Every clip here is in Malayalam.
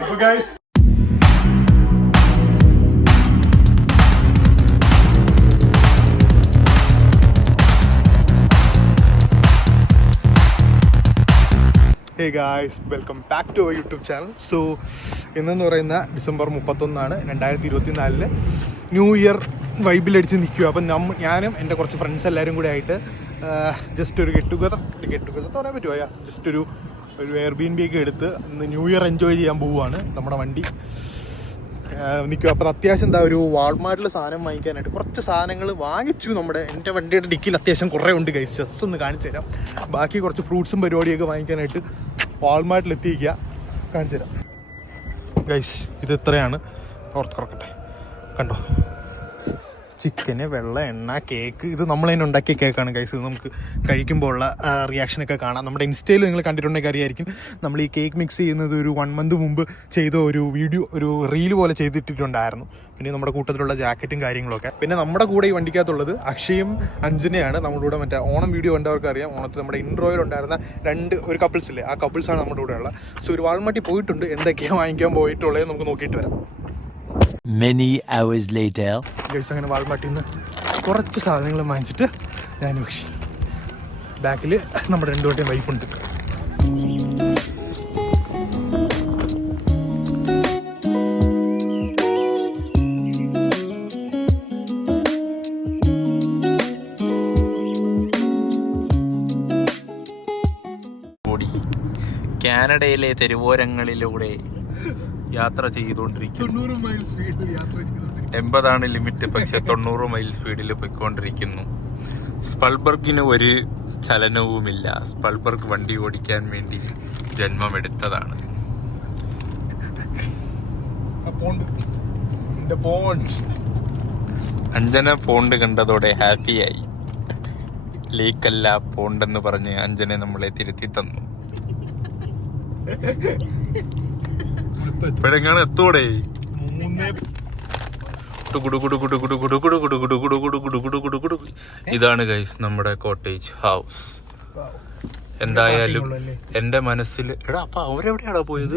അപ്പൊ guys hey guys, welcome back to our YouTube channel. So ഇന്നെന്ന് പറയുന്ന ഡിസംബർ 31 2024 ന്യൂ ഇയർ വൈബിലടിച്ച് നിൽക്കുക. അപ്പം ഞാനും എൻ്റെ കുറച്ച് ഫ്രണ്ട്സ് എല്ലാവരും കൂടെ ആയിട്ട് ജസ്റ്റ് ഒരു ഗെറ്റ് ടുഗദർ എന്ന് പറയാൻ പറ്റുമോ, ജസ്റ്റ് ഒരു എയർബിഎൻബി ഒക്കെ എടുത്ത് ഇന്ന് ന്യൂ ഇയർ എൻജോയ് ചെയ്യാൻ പോവുകയാണ്. നമ്മുടെ വണ്ടി നിൽക്കുക. അപ്പം അത്യാവശ്യം എന്താ ഒരു വാൾമാർട്ടിൽ സാധനം വാങ്ങിക്കാനായിട്ട് കുറച്ച് സാധനങ്ങൾ വാങ്ങിച്ചു. എൻ്റെ വണ്ടിയുടെ ഡിക്കിൽ അത്യാവശ്യം കുറേ ഉണ്ട് ഗൈസ്, ജസ്റ്റ് ഒന്ന് കാണിച്ചു തരാം. ബാക്കി കുറച്ച് ഫ്രൂട്ട്സും പരിപാടിയൊക്കെ വാങ്ങിക്കാനായിട്ട് വാൾമാർട്ടിൽ എത്തിക്കുക, കാണിച്ചു തരാം ഗൈസ്. ഇത് ഇത്രയാണ്, ഓർത്ത് കുറക്കട്ടെ, കണ്ടോ, ചിക്കന്, വെള്ള, എണ്ണ, കേക്ക്. ഇത് നമ്മളതിന് ഉണ്ടാക്കിയ കേക്കാണ് ഗൈസ്. ഇത് നമുക്ക് കഴിക്കുമ്പോൾ ഉള്ള റിയാക്ഷനൊക്കെ കാണാം. നമ്മുടെ ഇൻസ്റ്റയിൽ നിങ്ങൾ കണ്ടിട്ടുണ്ടെങ്കിൽ അറിയായിരിക്കും. നമ്മൾ ഈ കേക്ക് മിക്സ് ചെയ്യുന്നത് ഒരു 1 month മുമ്പ് ചെയ്ത ഒരു വീഡിയോ, ഒരു റീൽ പോലെ ചെയ്തിട്ടിട്ടുണ്ടായിരുന്നു. പിന്നെ നമ്മുടെ കൂട്ടത്തിലുള്ള ജാക്കറ്റും കാര്യങ്ങളൊക്കെ. പിന്നെ നമ്മുടെ കൂടെ ഈ വണ്ടിക്കകത്തുള്ളത് അക്ഷയും അഞ്ജനയാണ്. നമ്മുടെ കൂടെ മറ്റേ ഓണം വീഡിയോ കണ്ടവർക്ക് അറിയാം. ഓണത്തിൽ നമ്മുടെ ഇൻട്രോയിലുണ്ടായിരുന്ന ഒരു കപ്പിൾസില്ലേ, ആ കപ്പിൾസാണ് നമ്മുടെ കൂടെ ഉള്ളത്. സോ ഒരു വാൾമാട്ടി പോയിട്ടുണ്ട്. എന്തൊക്കെയാണ് വാങ്ങിക്കാൻ പോയിട്ടുള്ളത് നമുക്ക് നോക്കിയിട്ട് വരാം. Many hours later. ഗൈസ്, അങ്ങനെ വാൾമാർട്ടിൽ നിന്ന് കുറച്ച് സാധനങ്ങൾ വാങ്ങിച്ചിട്ട് ഞാൻ പക്ഷി ബാക്കിൽ നമ്മുടെ 2 വണ്ടിയും വൈഫുണ്ട്. കാനഡയിലെ തെരുവോരങ്ങളിലൂടെ യാത്ര ചെയ്തുകൊണ്ടിരിക്കും. 90 മൈൽ സ്പീഡിൽ യാത്ര ചെയ്തുകൊണ്ടിരിക്കും. 80 ലിമിറ്റ്, പക്ഷെ 90 മൈൽ സ്പീഡിൽ പോയിക്കൊണ്ടിരിക്കുന്നു. സ്പൾബർഗിന് ഒരു ചലനവുമില്ല. സ്പൾബർഗ് വണ്ടി ഓടിക്കാൻ വേണ്ടി ജന്മമെടുത്തതാണ്. അഞ്ജന പോണ്ട് കണ്ടതോടെ ഹാപ്പിയായി. ലേക്കല്ല പോണ്ടെന്ന് പറഞ്ഞ് അഞ്ജനെ നമ്മളെ തിരുത്തി തന്നു. ഇപ്പോഴെങ്ങനെ എത്തൂടെ? ഇതാണ് ഗൈസ് നമ്മുടെ കോട്ടേജ് ഹൗസ്. എന്തായാലും എന്റെ മനസ്സിൽ അപ്പൊ അവരെവിടെയാണോ പോയത്?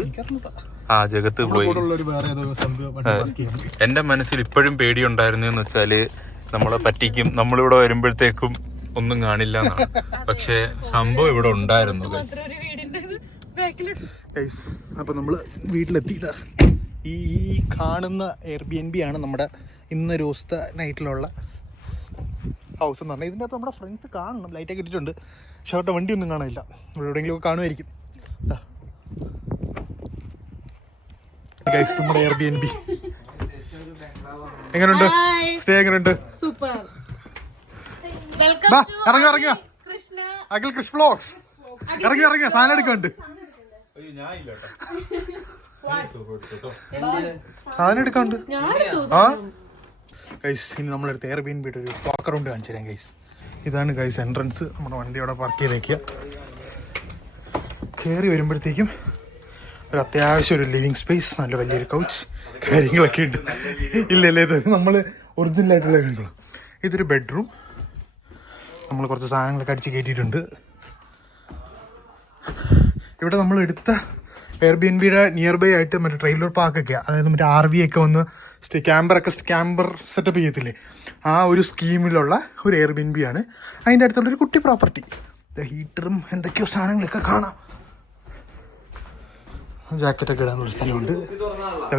ആ ജഗത്ത് പോയി. എന്റെ മനസ്സിൽ ഇപ്പോഴും പേടിയുണ്ടായിരുന്നെന്ന് വെച്ചാല് നമ്മളെ പറ്റിക്കും, നമ്മളിവിടെ വരുമ്പോഴത്തേക്കും ഒന്നും കാണില്ല എന്നാണ്. പക്ഷെ സംഭവം ഇവിടെ ഉണ്ടായിരുന്നു ഗൈസ്. അപ്പൊ നമ്മള് വീട്ടിലെത്തി. ഈ കാണുന്ന എയർബിഎൻബി ആണ് നമ്മുടെ ഇന്നൊരു ദിവസത്തെ നൈറ്റിലുള്ള ഹൗസ് എന്ന് പറഞ്ഞാൽ. ഇതിൻ്റെ അകത്ത് നമ്മുടെ ഫ്രണ്ട്സ് കാണണം, ലൈറ്റൊക്കെ ഇട്ടിട്ടുണ്ട്. പക്ഷെ അവരുടെ വണ്ടിയൊന്നും കാണില്ല. ഇവിടെ എവിടെയെങ്കിലും ഒക്കെ കാണുമായിരിക്കും. നമ്മുടെ എയർബിഎൻബി എങ്ങനെയുണ്ട്? സ്റ്റേ എങ്ങനെയുണ്ട്? ഇറങ്ങിയ അഖിൽ കൃഷ് വ്ലോഗ്സ് ഇറങ്ങിയ സാധനം എടുക്കുന്നുണ്ട്. സാധനം എടുക്കാണ്ട് ആ ഗൈസ്. ഇനി നമ്മളെടുത്ത് എയർബിഎൻബിയുടെ ഒരു വാക്ക് അറൗണ്ട് കാണിച്ചു തരാം ഗൈസ്. ഇതാണ് ഗൈസ് എൻട്രൻസ്. നമ്മുടെ വണ്ടി അവിടെ പാർക്ക് ചെയ്ത് വയ്ക്കുക. കയറി വരുമ്പോഴത്തേക്കും ഒരു അത്യാവശ്യം ഒരു ലിവിങ് സ്പേസ്, നല്ല വലിയൊരു കൗച്ച് കാര്യങ്ങളൊക്കെ ഉണ്ട്. ഇല്ലല്ലേ, ഇത് നമ്മൾ ഒറിജിനലായിട്ടുള്ള കാര്യങ്ങളും. ഇതൊരു ബെഡ്റൂം. നമ്മൾ കുറച്ച് സാധനങ്ങളൊക്കെ അടിച്ച് കയറ്റിയിട്ടുണ്ട്. ഇവിടെ നമ്മൾ എടുത്ത എയർബിഎൻബിയുടെ നിയർ ബൈ ആയിട്ട് മറ്റേ ട്രെയിലർ പാർക്കൊക്കെ, അതായത് മറ്റേ RV ഒക്കെ ഒന്ന് ക്യാമ്പർ സെറ്റപ്പ് ചെയ്യത്തില്ലേ, ആ ഒരു സ്കീമിലുള്ള ഒരു എയർബിഎൻബിയാണ്. അതിൻ്റെ അടുത്തുള്ളൊരു കുട്ടി പ്രോപ്പർട്ടി. ഹീറ്ററും എന്തൊക്കെയോ സാധനങ്ങളൊക്കെ കാണാം. ജാക്കറ്റൊക്കെ ഇടാനുള്ള സ്ഥലമുണ്ട്.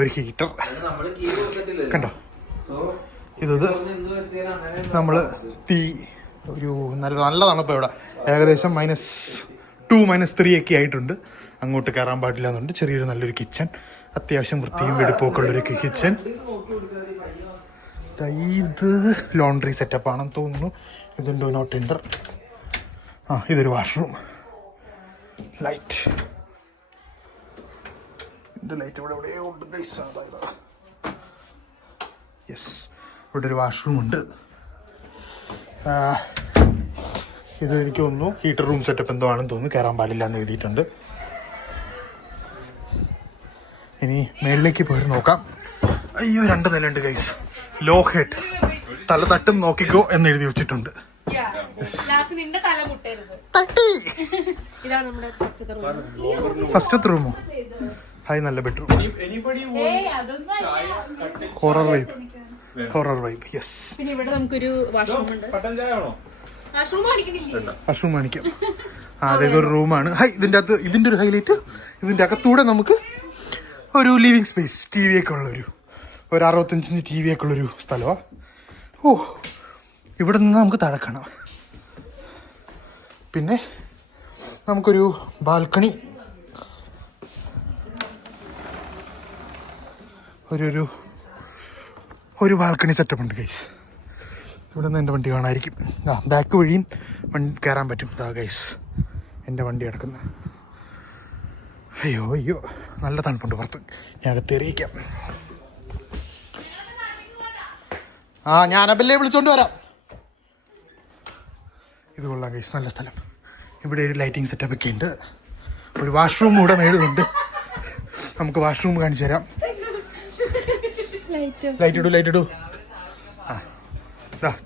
ഒരു ഹീറ്റർ കണ്ടോ. ഇത് നമ്മൾ തീ ഒരു നല്ലതാണ്. ഇപ്പോൾ ഇവിടെ ഏകദേശം -2 -3 ഒക്കെ ആയിട്ടുണ്ട്. അങ്ങോട്ട് കയറാൻ പാടില്ല എന്നുണ്ട്. ചെറിയൊരു നല്ലൊരു കിച്ചൺ, അത്യാവശ്യം വൃത്തിയും വെടുപ്പൊക്കെ ഉള്ളൊരു കിച്ചൺ. ഇത് ലോണ്ടറി സെറ്റപ്പ് ആണെന്ന് തോന്നുന്നു. ഇതുണ്ടോ നോട്ട് ടെൻഡർ. ഇതൊരു വാഷ്റൂം. ലൈറ്റ് ഇവിടെ എവിടെയോ ഉണ്ട് ഗൈസ്. അതായത് യെസ്, ഇവിടെ ഒരു വാഷ്റൂം ഉണ്ട്. ഇത് എനിക്ക് തോന്നുന്നു ഹീറ്റർ റൂം സെറ്റപ്പ് എന്തോ ആണെന്ന് തോന്നുന്നു. കയറാൻ പാടില്ല എന്ന് എഴുതിയിട്ടുണ്ട്. ഇനി മേളിലേക്ക് പോയി നോക്കാം. അയ്യോ, 2 നിലയുണ്ട് ഗൈസ്. ലോ ഹെഡ്, തല തട്ടും നോക്കിക്കോ എന്ന് എഴുതി വെച്ചിട്ടുണ്ട്. തട്ടി ഇതാണ് നമ്മുടെ ഫസ്റ്റത്തെ റൂമോ? ഹായ്, നല്ല ബെഡ്റൂം. Horror vibe. യെസ്. പിന്നെ ഇവിടെ നമുക്കൊരു വാഷ്റൂം ഉണ്ട്. വാഷ്റൂം കാണിക്കാം. അതൊക്കെ ഒരു റൂമാണ്. ഹായ്, ഇതിന്റെ ഒരു ഹൈലൈറ്റ്, ഇതിന്റെ അകത്തൂടെ നമുക്ക് ഒരു ലിവിങ് സ്പേസ്, ടി വി ഒക്കെ ഉള്ളൊരു 65 ഇഞ്ച് ടി വി ഒക്കെ ഉള്ളൊരു സ്ഥലമാണ്. ഓ, ഇവിടെ നിന്ന് നമുക്ക് താഴെ കാണാം. പിന്നെ നമുക്കൊരു ബാൽക്കണി, ഒരു ബാൽക്കണി സെറ്റപ്പ് ഉണ്ട് ഗൈസ്. ഇവിടെ നിന്ന് എൻ്റെ വണ്ടി കാണാമായിരിക്കും. ബാക്ക് വഴിയും വണ്ടി കയറാൻ പറ്റും. ഗൈസ്, എൻ്റെ വണ്ടി കിടക്കുന്നത്. അയ്യോ നല്ല തണുപ്പുണ്ട് പുറത്ത്. ഞാൻ അകത്തേറിയിക്കാം. ഞാൻ അബല്ലേ വിളിച്ചോണ്ട് വരാം. ഇത് കൊള്ളാം ഗൈസ്, നല്ല സ്ഥലം. ഇവിടെ ഒരു ലൈറ്റിംഗ് സെറ്റപ്പ് ഒക്കെ ഉണ്ട്. ഒരു വാഷ്റൂം കൂടെ മേളിലുണ്ട്. നമുക്ക് വാഷ്റൂം കാണിച്ചു തരാം. ലൈറ്റ് ഇടൂ.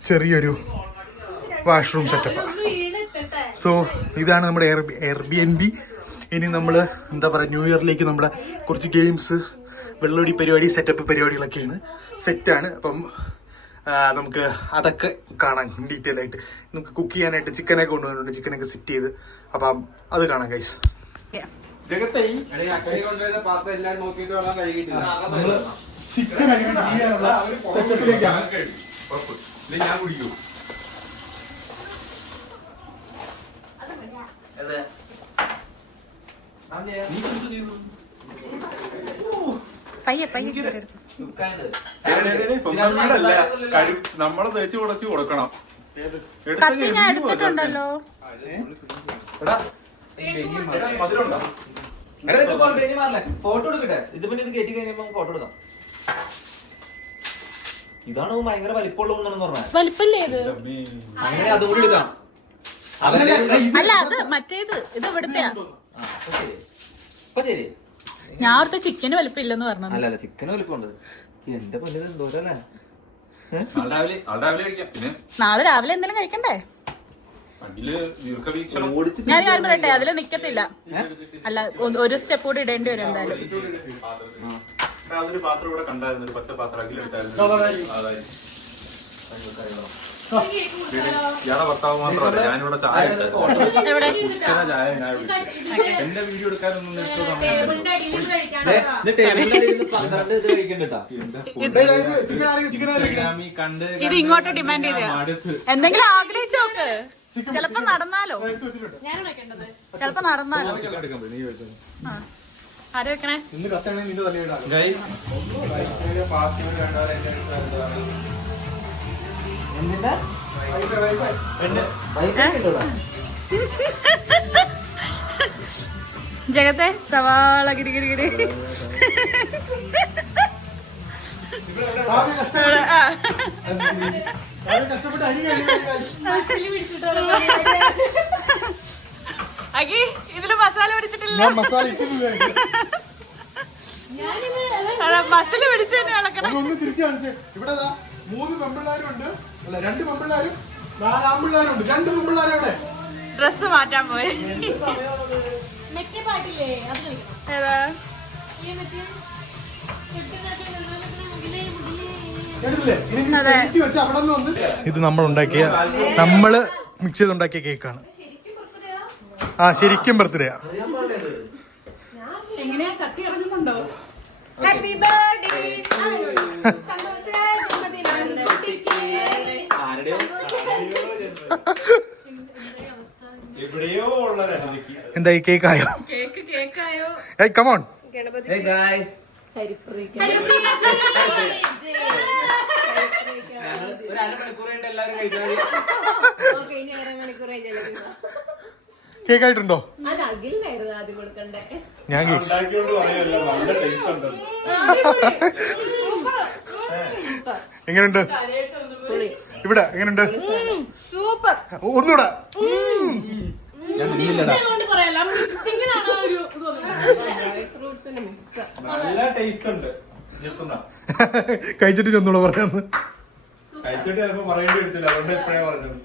ചെറിയൊരു വാഷ്റൂം സെറ്റപ്പ്. സോ ഇതാണ് നമ്മുടെ എയർബിഎൻബി. ഇനി നമ്മൾ എന്താ പറയുക, ന്യൂ ഇയറിലേക്ക് നമ്മുടെ കുറച്ച് ഗെയിംസ്, വെള്ളോടി പരിപാടി, സെറ്റപ്പ് പരിപാടികളൊക്കെയാണ്, സെറ്റാണ്. അപ്പം നമുക്ക് അതൊക്കെ കാണാൻ ഡീറ്റെയിൽ ആയിട്ട്. നമുക്ക് കുക്ക് ചെയ്യാനായിട്ട് ചിക്കനൊക്കെ കൊണ്ടുവന്നിട്ടുണ്ട്. ചിക്കനൊക്കെ സെറ്റ് ചെയ്ത്, അപ്പം അത് കാണാം ഗൈസ്. ചിക്കൻ ഞാൻ കുടിക്കൂ. നമ്മളെ തേച്ച് കുടച്ച് കൊടുക്കണം. എടുത്തിട്ടുണ്ടല്ലോ. ഫോട്ടോ എടുക്കട്ടെ. ഇത് പിന്നെ ഇത് കയറ്റി കഴിഞ്ഞപ്പോ ഫോട്ടോ എടുക്കാം. ഇതാണ് ഭയങ്കര വലിപ്പമുള്ളതെന്ന് പറഞ്ഞാൽ വലിപ്പല്ലേ ഇത്? അങ്ങനെ അതുകൂടി എടുക്കാം. അല്ല, അത് മറ്റേത്, ഇത് ഇവിടുത്തെ. ശരി, ഞാൻ ഓർത്ത് ചിക്കന് വലിപ്പില്ലെന്ന് പറഞ്ഞത്. അല്ല ചിക്കന് വലിപ്പമുണ്ട്. എന്റെ പൊന്നിത് എന്തോരല്ലേ. നാളെ രാവിലെ എന്തെങ്കിലും കഴിക്കണ്ടേ? ഞാൻ കാര്യം പറയട്ടെ, അതില് നിക്കത്തില്ല. അല്ല, ഒരു സ്റ്റെപ്പ് കൂടി ഇടേണ്ടി വരും എന്തായാലും. അതൊരു പാത്രം ഇവിടെ കണ്ടായിരുന്നു, ഒരു പച്ച പാത്രം അഖിലെടുത്തായിരുന്നു. ഇയാളെ ഭർത്താവ് മാത്രമല്ല, ഞാനിവിടെ ചായ ചായ എന്റെ വീഡിയോ എടുക്കാനൊന്നും ഇത് ഇങ്ങോട്ട് ഡിമാൻഡ് ചെയ്ത എന്തെങ്കിലും ആഗ്രഹിച്ചു നോക്ക്. ചിലപ്പോ നടന്നാലോ, ചിലപ്പോ നടന്നാലോ. ആര് വെക്കണേ? ജഗത്തെ സവാള ഗിരി ഗിരി ഗിരി. അഗി, ഇതില് മസാല പിടിച്ചിട്ടില്ല. മസാല പിടിച്ചു തന്നെ ഇളക്കണം. തിരിച്ചു കാണിച്ചേ. ഇവിടെ 3 പെമ്പിള്ളാരുണ്ട്, അല്ല 2 പെമ്പിള്ളാരും 4 ആമ്പിള്ളാരുണ്ട്. 2 പെമ്പിള്ളാരും ഇവിടെ ഡ്രസ് മാറ്റാൻ പോയി. ഇത് നമ്മൾ മിക്സ് ചെയ്തുണ്ടാക്കിയ കേക്കാണ്. ശരിക്കും ബർത്ത്ഡേ. എങ്ങനെയാ കത്തി ഇറങ്ങുന്നുണ്ടോ? Happy birthday. എന്താ ഈ കേക്കായോ? ഏയ് കമോൺ. കേക്കായിട്ടുണ്ടോ? ഞാൻ എങ്ങനെയുണ്ട് ഇവിടെ? എങ്ങനെയുണ്ട്? സൂപ്പർ. ഒന്നുകൂടെ. നല്ല ടേസ്റ്റ് ഉണ്ട്. കഴിച്ചിട്ട് ഒന്നുകൂടെ പറയാന്ന്. കഴിച്ചിട്ട് ചിലപ്പോ പറയേണ്ടി വരത്തില്ല, അതുകൊണ്ട് എപ്പോഴേ പറഞ്ഞത്.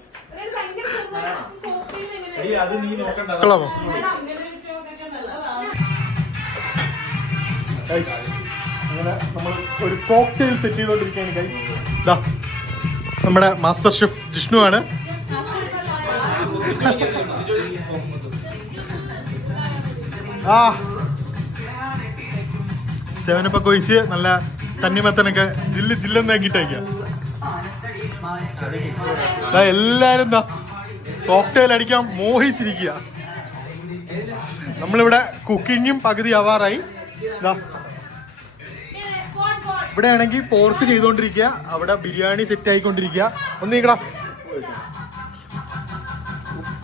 കൊള്ളാമോ? Guys, അങ്ങനെ നമ്മൾ ഒരു കോക്ടെയിൽ സെറ്റ് ചെയ്തോണ്ടിരിക്കുകയാണ് ഗൈസ്. ഇതാ നമ്മുടെ മാസ്റ്റർ ഷെഫ് ജിഷ്ണു ആണ്. ആ 7-up ഒഴിച്ച് നല്ല തണ്ണിമത്തനൊക്കെ ജില്ലെന്നാക്കിട്ടേക്കാം. എല്ലാരും എന്താ കോക്ടെയിൽ അടിക്കാൻ മോഹിച്ചിരിക്കുക. നമ്മളിവിടെ കുക്കിങ്ങും പകുതി ആവാറായി. ഇവിടെ ആണെങ്കിൽ പോർക്ക് ചെയ്തോണ്ടിരിക്കുക, അവിടെ ബിരിയാണി സെറ്റ് ആയിക്കൊണ്ടിരിക്കുക. ഒന്ന് നീക്കടാ.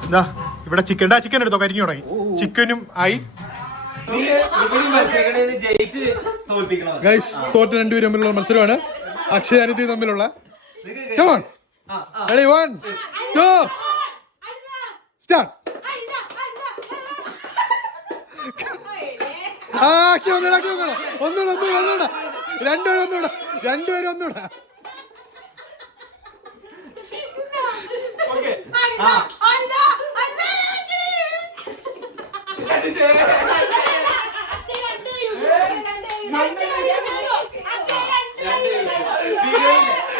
എന്താ ഇവിടെ ചിക്കൻ എടുത്തോ, കരിഞ്ഞു തുടങ്ങി. ചിക്കനും ആയി. ഗൈസ് തോറ്റ് രണ്ടുപേരും തമ്മിലുള്ള മത്സരമാണ്. അക്ഷയ് അനിതി തമ്മിലുള്ള. Come on. Ready, 1, 2, start. Akshay ഒന്നുകൂടെ. രണ്ടുപേരും ഒന്നുകൂടെ.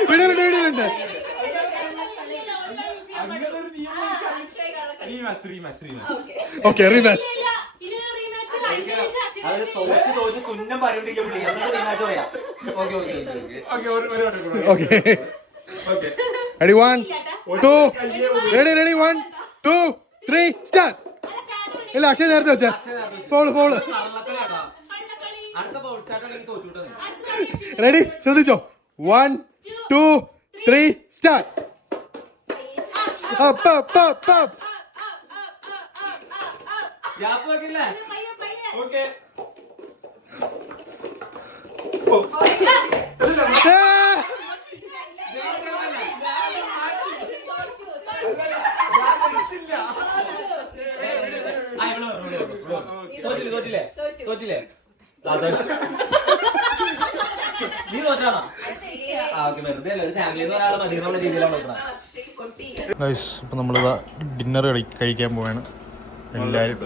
വിടലുണ്ട്. Okay rematch. Okay ready, 1, 2, ready, 1, 2, 3 start. ഇല്ല അക്ഷയ് നേരത്തെ വെച്ചാ പോള്. റെഡി, ശ്രദ്ധിച്ചോ. 1, 2, 3 start. up. തോറ്റില്ലേ നീ തോറ്റാണോ? വെറുതെ ഒരു ഫാമിലി ഒരാൾ മതി എന്നുള്ള രീതിയിലാണ് ഇപ്പൊ നമ്മളിതാ ഡിന്നർ കഴിക്കാൻ പോവാണ് എല്ലാരും.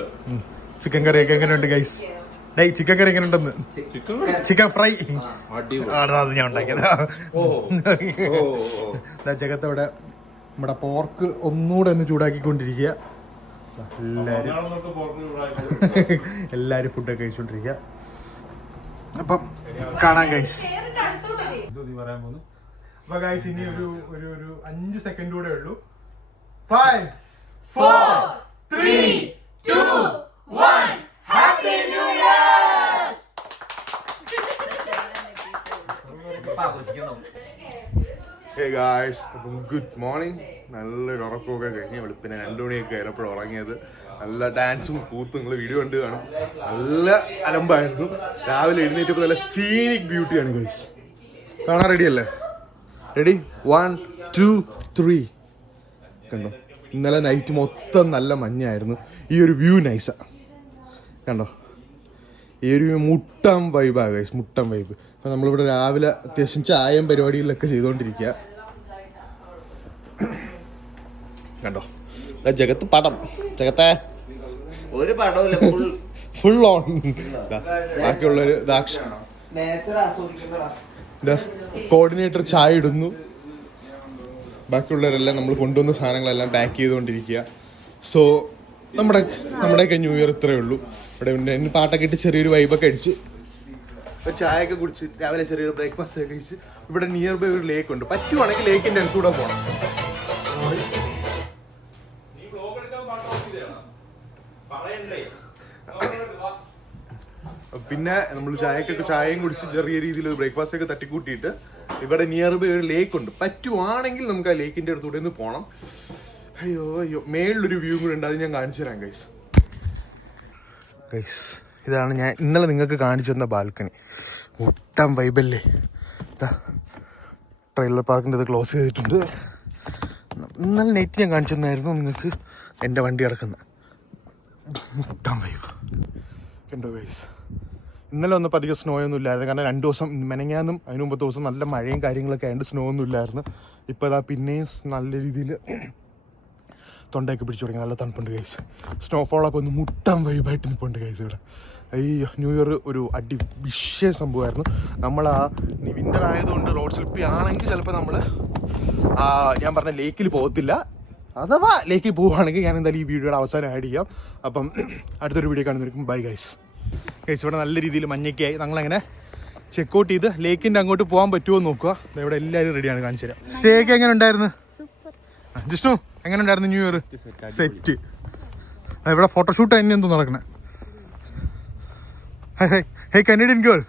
ചിക്കൻ കറിയൊക്കെ എങ്ങനെയുണ്ട് ഗൈസ്? ചിക്കൻ കറി എങ്ങനെ ഉണ്ടെന്ന്? ചിക്കൻ ഫ്രൈ അത് ഞാൻ ഉണ്ടാക്കിയത്. ജഗത്തവിടെ നമ്മുടെ പോർക്ക് ഒന്നുകൂടെ ഒന്ന് ചൂടാക്കിക്കൊണ്ടിരിക്കുക. എല്ലാരും ഫുഡൊക്കെ കഴിച്ചോണ്ടിരിക്കുക. അപ്പം കാണാം ഗൈസ്. അപ്പൊ ഗൈസ് ഇനി ഒരു 5 സെക്കൻഡ് കൂടെ ഉള്ളൂ. 5, 4, 3, 2, 1 happy new year. Hey guys, good morning. നല്ലൊരു ഉറക്കമൊക്കെ കഴിഞ്ഞ് വെളുപ്പിനെ 2 മണിയൊക്കെ ആയപ്പോഴും ഉറങ്ങിയത്. നല്ല ഡാൻസും കൂത്തും നിങ്ങൾ വീഡിയോ കണ്ട് കാണും. നല്ല അലമ്പായിരുന്നു. രാവിലെ എഴുന്നേറ്റപ്പോൾ നല്ല സീനിക് ബ്യൂട്ടിയാണ് ഗൈസ്. കാണാൻ റെഡി അല്ലേ? റെഡി, 1, 2, 3 കണ്ടോ? ഇന്നലെ നൈറ്റ് മൊത്തം നല്ല മഞ്ഞായിരുന്നു. ഈ ഒരു വ്യൂ നൈസാ കണ്ടോ? ഈ ഒരു മുട്ടം വൈബാണ് ഗൈസ്, മുട്ടം വൈബ്. അപ്പം നമ്മളിവിടെ രാവിലെ അത്യാവശ്യം ചായയും പരിപാടികളിലൊക്കെ ചെയ്തുകൊണ്ടിരിക്കുക. കണ്ടോ ജഗത്ത് പടം, ജഗത്തെ ഒരു പടമില്ല, ഫുൾ ഓൺ. ബാക്കിയുള്ളൊരു കോർഡിനേറ്റർ ചായ ഇടുന്നു. ബാക്കിയുള്ളവരെല്ലാം നമ്മൾ കൊണ്ടുവന്ന സാധനങ്ങളെല്ലാം പാക്ക് ചെയ്തുകൊണ്ടിരിക്കുക. സോ നമ്മുടെയൊക്കെ ന്യൂ ഇയർ ഇത്രയേ ഉള്ളൂ. ഇവിടെ എൻ്റെ പാട്ടൊക്കെ ഇട്ട് ചെറിയൊരു വൈബൊക്കെ അടിച്ച് ചായയൊക്കെ കുടിച്ച് രാവിലെ ചെറിയൊരു ബ്രേക്ക്ഫാസ്റ്റ് ഒക്കെ കഴിച്ച് ഇവിടെ നിയർ ബൈ ഒരു ലേക്ക് ഉണ്ട്. പറ്റുവാണെങ്കിൽ ലേക്കിൻ്റെ അടുത്തൂടെ പോകണം. പിന്നെ നമ്മൾ ചായയും കുടിച്ച് ചെറിയ രീതിയിൽ ഒരു ബ്രേക്ക്ഫാസ്റ്റ് ഒക്കെ തട്ടിക്കൂട്ടിയിട്ട് ഇവിടെ നിയർ ബൈ ഒരു ലേക്ക് ഉണ്ട്. പറ്റുവാണെങ്കിൽ നമുക്ക് ആ ലേക്കിൻ്റെ അടുത്തൂടെ ഒന്ന് പോകണം. അയ്യോ മേളിലൊരു വ്യൂ കൂടെ ഉണ്ട്, അത് ഞാൻ കാണിച്ചു തരാം ഗൈസ്. ഇതാണ് ഞാൻ ഇന്നലെ നിങ്ങൾക്ക് കാണിച്ചു തന്ന ബാൽക്കണി. ഒട്ടാം വൈബല്ലേ. ട്രെയിലർ പാർക്കിൻ്റെ ഇത് ക്ലോസ് ചെയ്തിട്ടുണ്ട്. ഇന്നലെ നൈറ്റ് ഞാൻ കാണിച്ചു തന്നായിരുന്നു നിങ്ങൾക്ക് എൻ്റെ വണ്ടി കിടക്കുന്നത്. ഒട്ടാം വൈബ് കണ്ടോ ഗൈസ്. ഇന്നലെ വന്നപ്പോൾ അധികം സ്നോ ഒന്നും ഇല്ലായിരുന്നു. കാരണം 2 ദിവസം മെനങ്ങാന്നും അതിന് മുമ്പത്തെ ദിവസം നല്ല മഴയും കാര്യങ്ങളൊക്കെ ആയതുകൊണ്ട് സ്നോ ഒന്നും ഇല്ലായിരുന്നു. ഇപ്പോൾ അതാ പിന്നെയും നല്ല രീതിയിൽ തൊണ്ടയൊക്കെ പിടിച്ചു തുടങ്ങി. നല്ല തണുപ്പുണ്ട് ഗൈസ്. സ്നോഫോളൊക്കെ ഒന്ന് മുട്ടാൻ വൈബായിട്ട് നിൽപ്പുണ്ട് ഗൈസ് ഇവിടെ. അയ്യോ, ന്യൂ ഇയർ ഒരു വിഷയ സംഭവമായിരുന്നു. നമ്മൾ ആ വിൻ്റർ ആയതുകൊണ്ട് റോഡ് സ്ലിപ്പി ആണെങ്കിൽ ചിലപ്പോൾ നമ്മൾ ഞാൻ പറഞ്ഞ ലേക്കിൽ പോകത്തില്ല. അഥവാ ലേക്കിൽ പോവുകയാണെങ്കിൽ ഞാൻ എന്തായാലും ഈ വീഡിയോയുടെ അവസാനം ആഡ് ചെയ്യാം. അപ്പം അടുത്തൊരു വീഡിയോ കാണുന്നതായിരിക്കും. Bye guys. ഗൈസ് ഇവിടെ നല്ല രീതിയിൽ മഞ്ഞൊക്കെയായി. ഞങ്ങളങ്ങനെ ചെക്കൗട്ട് ചെയ്ത് ലേക്കിൻ്റെ അങ്ങോട്ട് പോകാൻ പറ്റുമോ എന്ന് നോക്കുക. ഇവിടെ എല്ലാവരും റെഡിയാണ്, കാണിച്ചു തരാം. സ്റ്റേ ഒക്കെ എങ്ങനെ ഉണ്ടായിരുന്നു ജിഷ്ണു? എങ്ങനെ ഉണ്ടായിരുന്നു ന്യൂ ഇയർ? സെറ്റ്. ഇവിടെ ഫോട്ടോഷൂട്ട് തന്നെ എന്തോ നടക്കണേ. ഹേ കനേഡിയൻ ഗേൾ,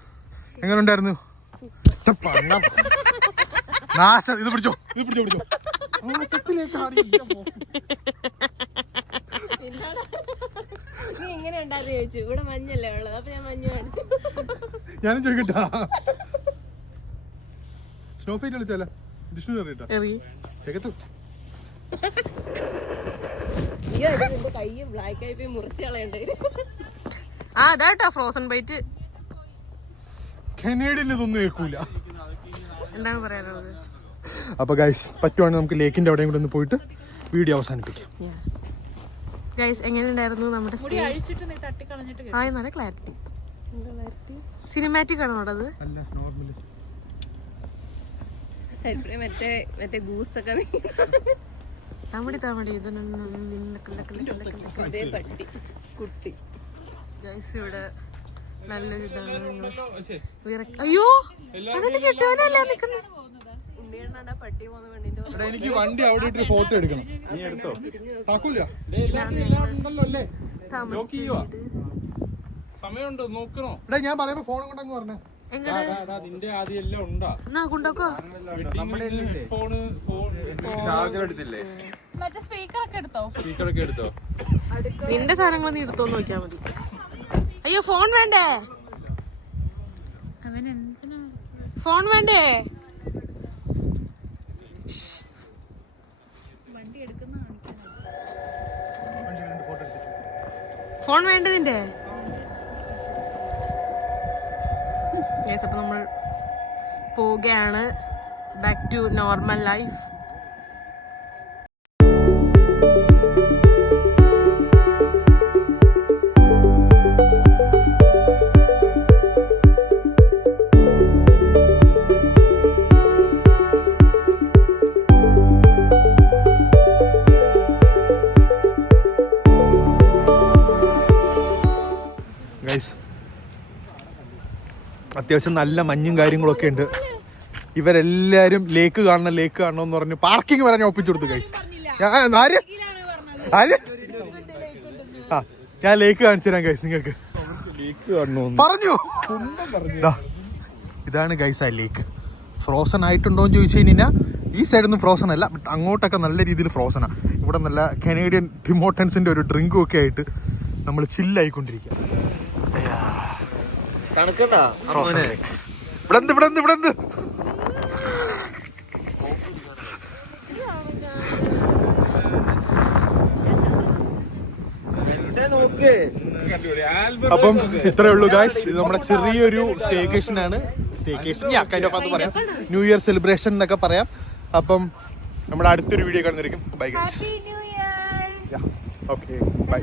എങ്ങനെ ഉണ്ടായിരുന്നു? ഇത് പിടിച്ചോ. നീ എങ്ങനെ ഉണ്ടായിരുന്നു ചോദിച്ചു. ഇവിടെ മഞ്ഞല്ലേ ഉള്ളത്, അപ്പൊ ഞാൻ മഞ്ഞ് കാണിച്ചു. ഞാനും ചോദിക്കട്ടാ. സ്നോ ഫൈറ്റ് കളിച്ചാല ജിഷ്ണു കേട്ടോ. കയ്യും ബ്ലാക്ക് ആയി പോയി മുറിച്ച് കളയണ്ടേ. അതാട്ടോ ഫ്രോസൺ ബൈറ്റ്. കനേഡിയൻ ഇതൊന്നും കേൾക്കൂല. എന്താണ് പറയാനുള്ളത്? അപ്പൊ ഗൈസ് പറ്റുവാണെങ്കിൽ നമുക്ക് ലേക്കിന്റെ അവിടെയും കൂടെ ഒന്ന് പോയിട്ട് വീഡിയോ അവസാനിപ്പിക്കാം. ഗൈസ് എങ്ങനെയുണ്ടായിരുന്നു നമ്മുടെ സ്റ്റേ? നല്ല ക്ലാരിറ്റി. സിനിമാറ്റിക് ആണോ അത്? അല്ല, നോർമൽ. മറ്റേ ഗൂസൊക്കെ താമടി കുട്ടി. ഗൈസ് ഇവിടെ നല്ലൊരു ഇതാണ്. അയ്യോ, അതിന്റെ കെട്ടവനല്ല നിക്കുന്നത്. ഉണ്ണിയണ്ണാ പട്ടി പോകുന്ന പെണ്ണിന്റെ എനിക്ക് വണ്ടി അവിടെ ഇട്ട് ഫോട്ടോ എടുക്കണം. താക്കൂല സമയമുണ്ട് നോക്കണോ? എടാ ഞാൻ പറയുമ്പോ ഫോൺ കൊണ്ടങ്ങ് പറഞ്ഞേ. അതിന്റെ ആദ്യം എല്ലാം ഉണ്ടാ. ചാർജർ എടുത്തില്ലേ? മറ്റേ സ്പീക്കറൊക്കെ എടുത്തോ? നിന്റെ സാധനങ്ങൾ നീ എടുത്തോന്ന് നോക്കിയാ മതി. അയ്യോ, ഫോൺ വേണ്ടേ? ഫോൺ വേണ്ടേ? ഫോൺ വേണ്ട നിന്റെ? അപ്പൊ നമ്മൾ പോവുകയാണ് back to normal life. Guys അത്യാവശ്യം നല്ല മഞ്ഞും കാര്യങ്ങളൊക്കെ ഉണ്ട്. ഇവരെല്ലാരും ലേക്ക് കാണണമെന്ന് പറഞ്ഞ് പാർക്കിംഗ് വരെ ഞാൻ ഒപ്പിച്ചു കൊടുത്തു ഗൈസ്. ഞാൻ ലേക്ക് കാണിച്ചു തരാം ഗൈസ് നിങ്ങൾക്ക്. പറഞ്ഞു ഇതാണ് ഗൈസ് ആ ലേക്ക്. ഫ്രോസൺ ആയിട്ടുണ്ടോ എന്ന് ചോദിച്ചു കഴിഞ്ഞാൽ ഈ സൈഡൊന്നും ഫ്രോസൺ അല്ല, ബട്ട് അങ്ങോട്ടൊക്കെ നല്ല രീതിയിൽ ഫ്രോസണാണ്. ഇവിടെ നല്ല കനേഡിയൻ ടിമോട്ടൻസിന്റെ ഒരു ഡ്രിങ്കും ഒക്കെ ആയിട്ട് നമ്മൾ ചില്ലായിക്കൊണ്ടിരിക്കുക. ഇവിടെ എന്ത് അപ്പം ഇത്രേ ഉള്ളൂ ഗായ്സ്. ഇത് നമ്മുടെ ചെറിയൊരു സ്റ്റേക്കേഷൻ ആണ്. കൈൻഡ് ഓഫ് അത് പറയാം, ന്യൂ ഇയർ സെലിബ്രേഷൻ എന്നൊക്കെ പറയാം. അപ്പം നമ്മുടെ അടുത്തൊരു വീഡിയോ കാണുന്നതായിരിക്കും. Bye guys. Okay by.